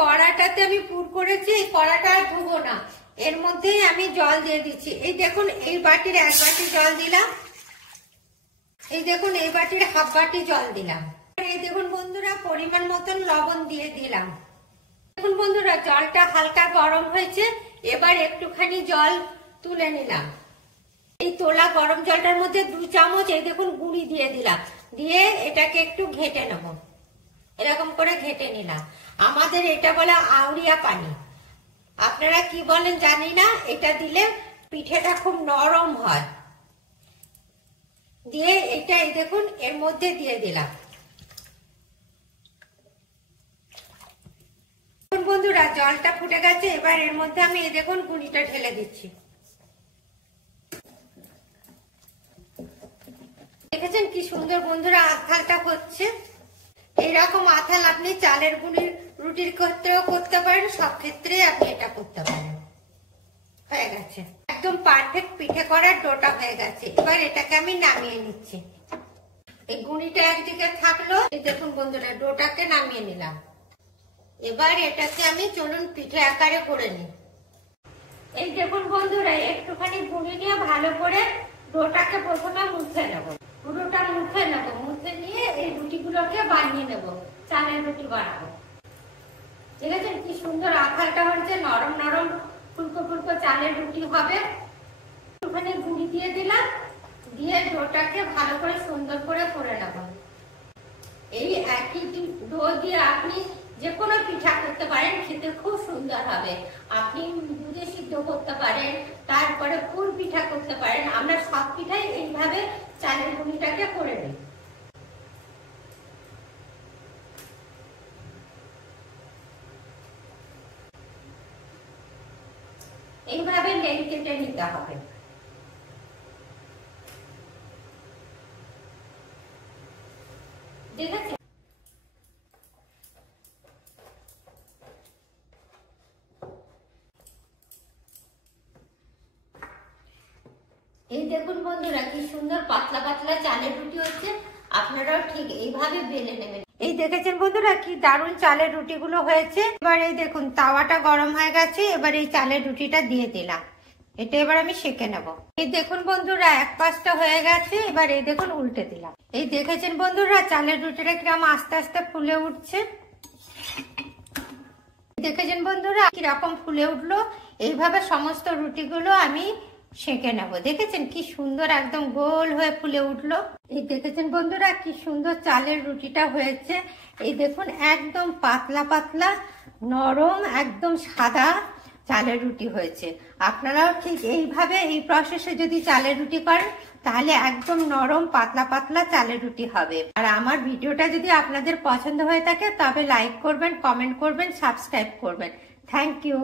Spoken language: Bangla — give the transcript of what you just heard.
কড়াটাতে আমি পুর করেছি, এই কড়াটা আর ধুবো না, এর মধ্যেই আমি জল দিয়ে দিচ্ছি। এই দেখুন এই বাটির 1 বাটি জল দিলাম, এই দেখুন এই বাটির 1/2 বাটি জল দিলাম। এই দেখুন বন্ধুরা পরিমাণ মতন লবণ দিয়ে দিলাম। দেখুন বন্ধুরা জলটা হালকা গরম হয়েছে, এবার একটুখানি জল তুলে নিলাম। এই তোলা গরম জলটার মধ্যে 2 চামচ এই দেখুন গুঁড়ি দিয়ে দিলাম, দিয়ে এটাকে একটু ঘেটে নেব। এরকম করে ঘেটে নিলাম। আমাদের এটা বলে আউরিয়া পানি, আপনারা কি বলেন জানি না। এটা দিলে পিঠেটা খুব নরম হয়। দিয়ে এটা এই দেখুন এর মধ্যে দিয়ে দিলাম। বন্ধুরা জলটা ফুটে গেছে, এবার এর মধ্যে আমি এই দেখুন গুঁড়িটা ঢেলে দিচ্ছি। দেখেছেন কি সুন্দর বন্ধুরা আঁথালটা হচ্ছে। এইরকম আঁথাল আপনি চালের গুঁড়ির রুটির ক্ষেত্রেও করতে পারেন, সব ক্ষেত্রে আপনি এটা করতে পারেন। হয়ে গেছে, একদম পারফেক্ট পিঠে করার ডোটা হয়ে গেছে। এবার এটাকে আমি নামিয়ে নিচ্ছি। এই গুঁড়িটা একদিকে থাকলো, এই দেখুন বন্ধুরা ডোটাকে নামিয়ে নিলাম। এবার এটাকে আমি চলুন পিঠে আকারে করে নিই। এই দেখুন বন্ধুরা একটুখানি গুঁড়ি নিয়ে ভালো করে ডোটাকে প্রথমে মুছে নেব। পুরোটা মুছে নেব, মুছে নিয়ে এই রুটিগুলোকে বানিয়ে নেব, চালের রুটি বানাবো। ঠিক আছে, কি সুন্দর আঁথালটা হচ্ছে, নরম নরম ফুলকো ফুলকো চালের রুটি হবে। একটুখানি গুঁড়ি দিয়ে দিলাম, দিয়ে ডোটাকে ভালো করে সুন্দর করে নেব। এই একই ডো দিয়ে আপনি যে কোনো পিঠা করতে পারেন, খেতে খুব সুন্দর হবে। আপনি দুধে সিদ্ধ করতে পারেন, তারপরে ফুল পিঠা করতে পারেন। আমরা সব পিঠাই এইভাবে চালের গুঁড়িটাকে করে নিই। এইভাবে লেন কেটে নিতে হবে। ঠিক আছে, এই দেখুন বন্ধুরা কি সুন্দর পাতলা পাতলা চালের রুটি হচ্ছে। আপনারাও ঠিক এইভাবে বেলে নেবেন। এই দেখেছেন বন্ধুরা কি দারুণ চালের রুটিগুলো হয়েছে। এবার এই দেখুন তাওয়াটা গরম হয়ে গেছে, এবার এই চালের রুটিটা দিয়ে দিলাম। এটা এবার আমি সেঁকে নেব। এই দেখুন বন্ধুরা এক পাশটা হয়ে গেছে, এবার এই দেখুন উল্টে দিলাম। এই দেখেছেন বন্ধুরা চালের রুটিটা কিরকম আস্তে আস্তে ফুলে উঠছে। দেখেছেন বন্ধুরা কিরকম ফুলে উঠলো। এইভাবে সমস্ত রুটিগুলো আমি সেঁকে নেব। দেখেছেন কি সুন্দর একদম গোল হয়ে ফুলে উঠলো। এই দেখেছেন বন্ধুরা কি সুন্দর চালের রুটিটা হয়েছে। এই দেখুন একদম পাতলা পাতলা নরম একদম সাদা চালের রুটি হয়েছে। আপনারাও ঠিক এইভাবে এই প্রসেসে যদি চালের রুটি করেন তাহলে একদম নরম পাতলা পাতলা চালের রুটি হবে। আর আমার ভিডিওটা যদি আপনাদের পছন্দ হয়ে থাকে তবে লাইক করবেন, কমেন্ট করবেন, সাবস্ক্রাইব করবেন। Thank you.